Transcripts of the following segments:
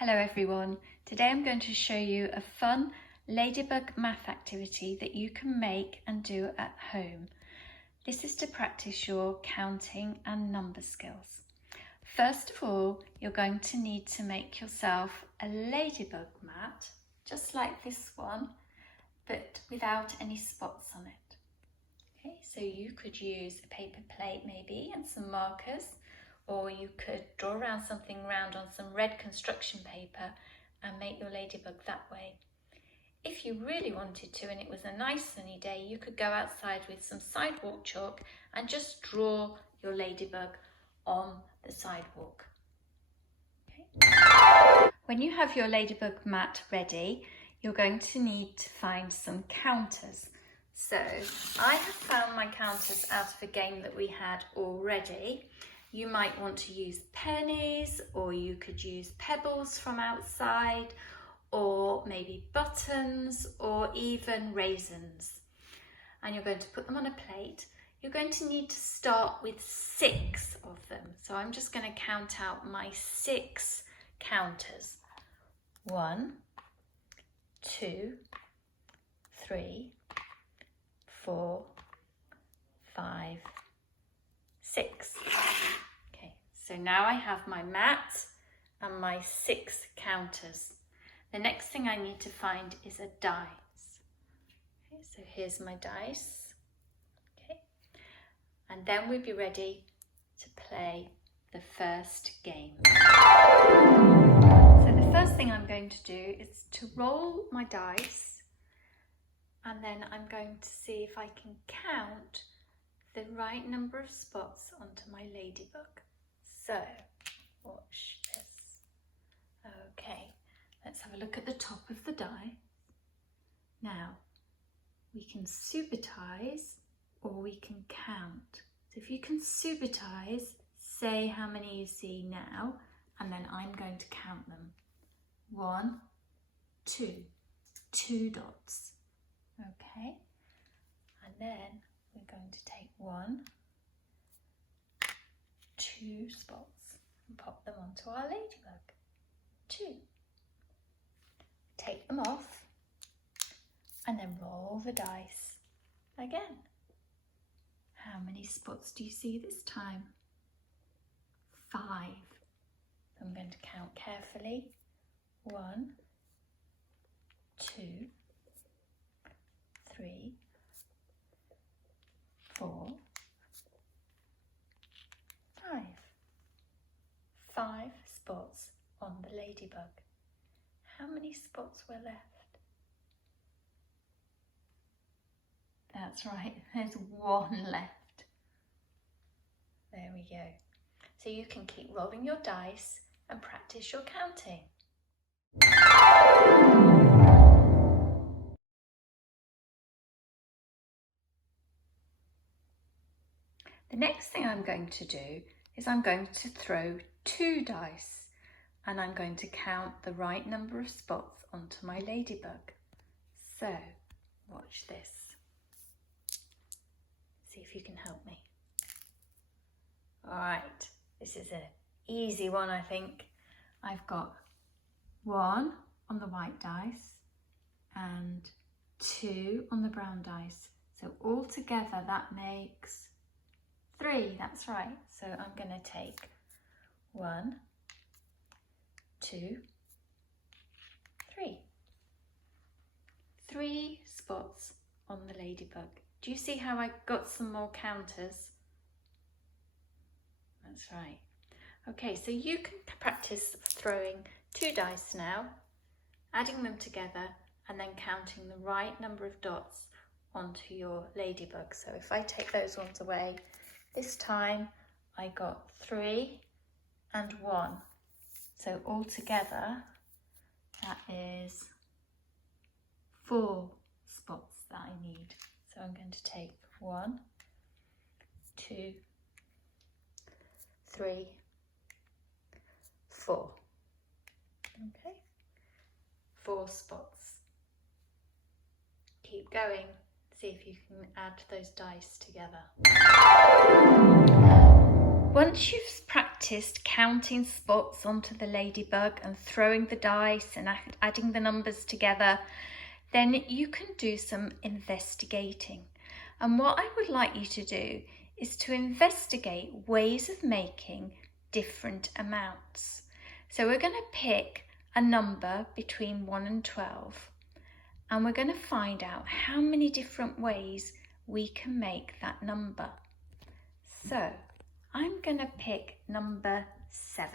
Hello everyone, today I'm going to show you a fun Ladybug math activity that you can make and do at home. This is to practice your counting and number skills. First of all, you're going to need to make yourself a ladybug mat, just like this one, but without any spots on it. Okay, so you could use a paper plate maybe and some markers, or you could draw around something round on some red construction paper and make your ladybug that way. If you really wanted to and it was a nice sunny day, you could go outside with some sidewalk chalk and just draw your ladybug on the sidewalk. Okay. When you have your ladybug mat ready, you're going to need to find some counters. So I have found my counters out of a game that we had already. You might want to use pennies, or you could use pebbles from outside, or maybe buttons, or even raisins. And you're going to put them on a plate. You're going to need to start with 6 of them. So I'm just going to count out my 6 counters. 1, 2, 3, 4, 5, 6. Okay, so now I have my mat and my 6 counters. The next thing I need to find is a dice. Okay, so here's my dice. Okay, and then we'll be ready to play the first game. So the first thing I'm going to do is to roll my dice, and then I'm going to see if I can count the right number of spots onto my ladybug. So, watch this. Okay, let's have a look at the top of the die. Now, we can supertise or we can count. So if you can supertise, say how many you see now, and then I'm going to count them. 1, 2, 2 dots. Okay, and then we're going to take 1, 2 spots and pop them onto our ladybug. 2. Take them off and then roll the dice again. How many spots do you see this time? 5. I'm going to count carefully. 1, 2, 3, 4, 5. 5 spots on the ladybug. How many spots were left? That's right, there's 1 left. There we go. So you can keep rolling your dice and practice your counting. The next thing I'm going to do is I'm going to throw 2 dice, and I'm going to count the right number of spots onto my ladybug. So, watch this. See if you can help me. Alright, this is an easy one, I think. I've got 1 on the white dice and 2 on the brown dice. So all together that makes 3, that's right. So I'm going to take 1, 2, 3. 3 spots on the ladybug. Do you see how I got some more counters? That's right. Okay, so you can practice throwing 2 dice now, adding them together and then counting the right number of dots onto your ladybug. So if I take those ones away, this time I got 3 and 1. So altogether that is 4 spots that I need. So I'm going to take 1, 2, 3, 4. Okay, 4 spots. Keep going. See if you can add those dice together. Once you've practiced counting spots onto the ladybug and throwing the dice and adding the numbers together, then you can do some investigating. And what I would like you to do is to investigate ways of making different amounts. So we're going to pick a number between 1 and 12, and we're going to find out how many different ways we can make that number. So I'm going to pick number 7.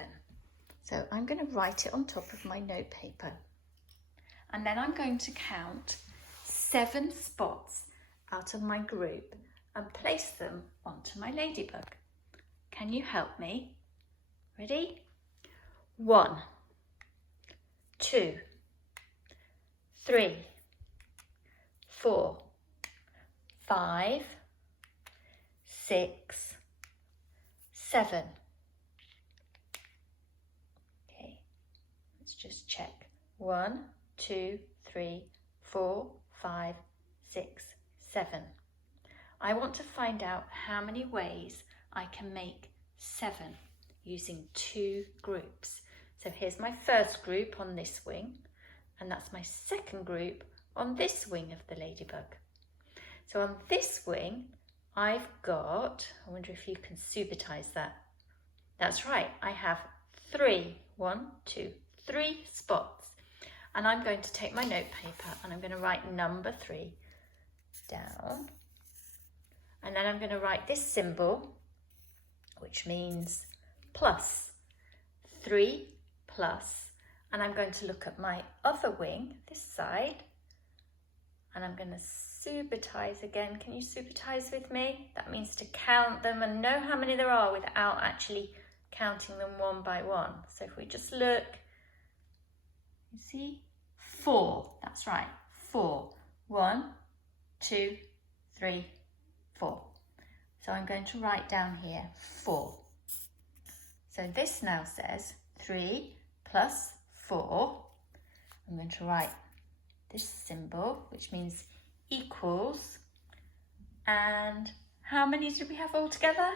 So I'm going to write it on top of my note paper. And then I'm going to count 7 spots out of my group and place them onto my ladybug. Can you help me? Ready? 1, 2, 3, 4, 5, 6, 7. Okay, let's just check. 1, 2, 3, 4, 5, 6, 7. I want to find out how many ways I can make 7 using 2 groups. So here's my first group on this wing, and that's my second group on this wing of the ladybug. So on this wing, I've got, I wonder if you can supertise that. That's right, I have 3, 1, 2, 3 spots. And I'm going to take my note paper and I'm going to write number 3 down. And then I'm going to write this symbol, which means plus, 3 plus. And I'm going to look at my other wing, this side, and I'm going to supertise again. Can you supertise with me? That means to count them and know how many there are without actually counting them one by one. So if we just look, you see 4, that's right, 4. 1, 2, 3, 4. So I'm going to write down here 4. So this now says 3 plus 4. I'm going to write this symbol, which means equals. And how many do we have all together?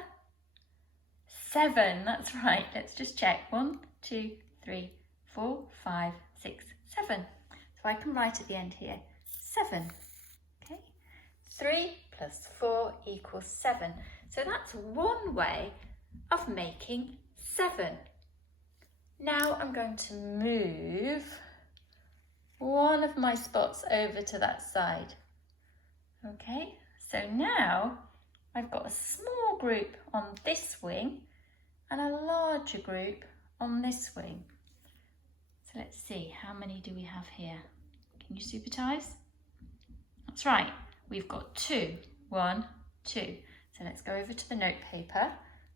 7, that's right. Let's just check. 1, 2, 3, 4, 5, 6, 7. So I can write at the end here 7. Okay, 3 plus 4 equals 7. So that's one way of making 7. Now I'm going to move one of my spots over to that side. Okay, so now I've got a small group on this wing and a larger group on this wing. So let's see, how many do we have here? Can you supertise? That's right, we've got 2. 1, 2. So let's go over to the note paper.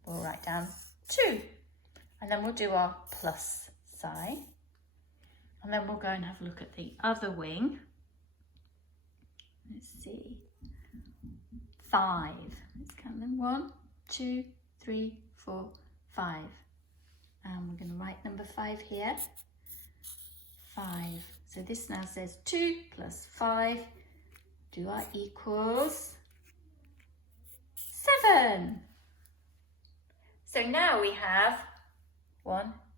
We'll write down 2. And then we'll do our plus sign. And then we'll go and have a look at the other wing. Let's see. 5. Let's count them. 1, 2, 3, 4, 5. And we're going to write number 5 here. 5. So this now says 2 plus 5. Do our equals 7. So now we have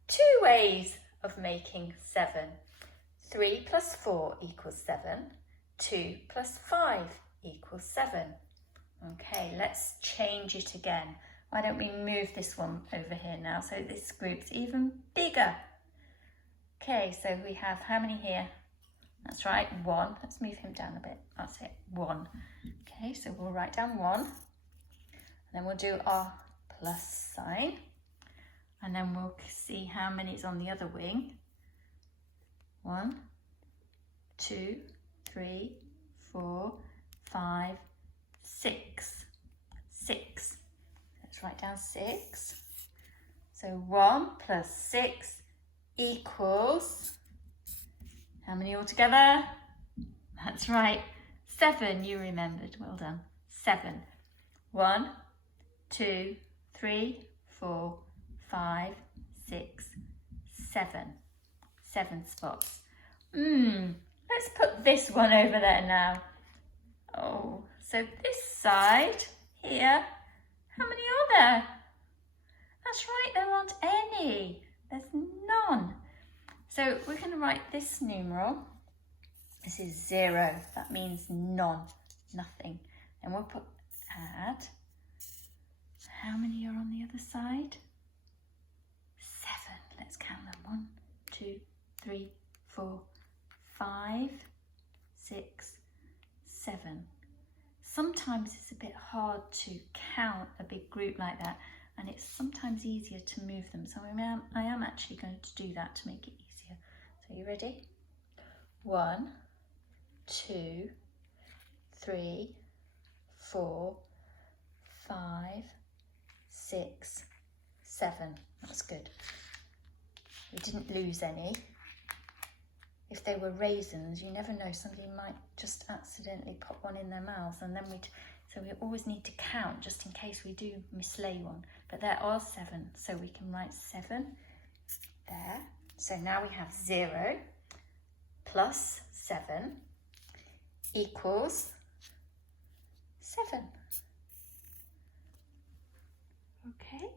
2 ways of making 7. 3 plus 4 equals 7. 2 plus 5 equals 7. Okay, let's change it again. Why don't we move this one over here now so this group's even bigger? Okay, so we have how many here? That's right, 1. Let's move him down a bit. That's it, 1. Okay, so we'll write down 1. And then we'll do our plus sign. And then we'll see how many is on the other wing. 1, 2, 3, 4, 5, 6. 6. Let's write down 6. So 1 plus 6 equals, how many altogether? That's right, 7, you remembered, well done. 7. 1, 2, 3, 4, 5, 6, 7. 7 spots. Let's put this one over there now. Oh, so this side here, how many are there? That's right, there aren't any. There's none. So we're going to write this numeral. This is 0. That means none, nothing. And we'll put add. How many are on the other side? 7. Let's count them. 1, 2, 3, 4, 5, 6, 7. Sometimes it's a bit hard to count a big group like that, and it's sometimes easier to move them. So I am actually going to do that to make it easier. So you ready? 1, 2, 3, 4, 5, 6, 7. That's good. We didn't lose any. If they were raisins, you never know, somebody might just accidentally pop one in their mouth, and then so we always need to count just in case we do mislay one. But there are 7, so we can write 7 there. So now we have 0 plus 7 equals 7. Okay,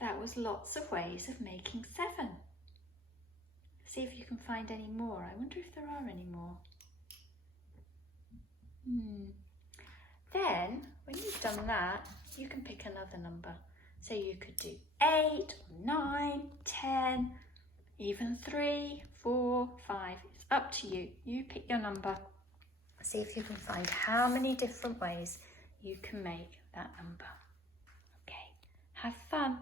that was lots of ways of making 7. See if you can find any more. I wonder if there are any more. Then, when you've done that, you can pick another number. So you could do 8, 9, 10, even 3, 4, 5. It's up to you. You pick your number. See if you can find how many different ways you can make that number. Okay, have fun.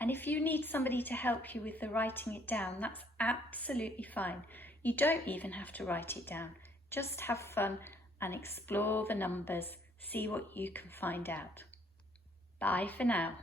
And if you need somebody to help you with the writing it down, that's absolutely fine. You don't even have to write it down. Just have fun and explore the numbers. See what you can find out. Bye for now.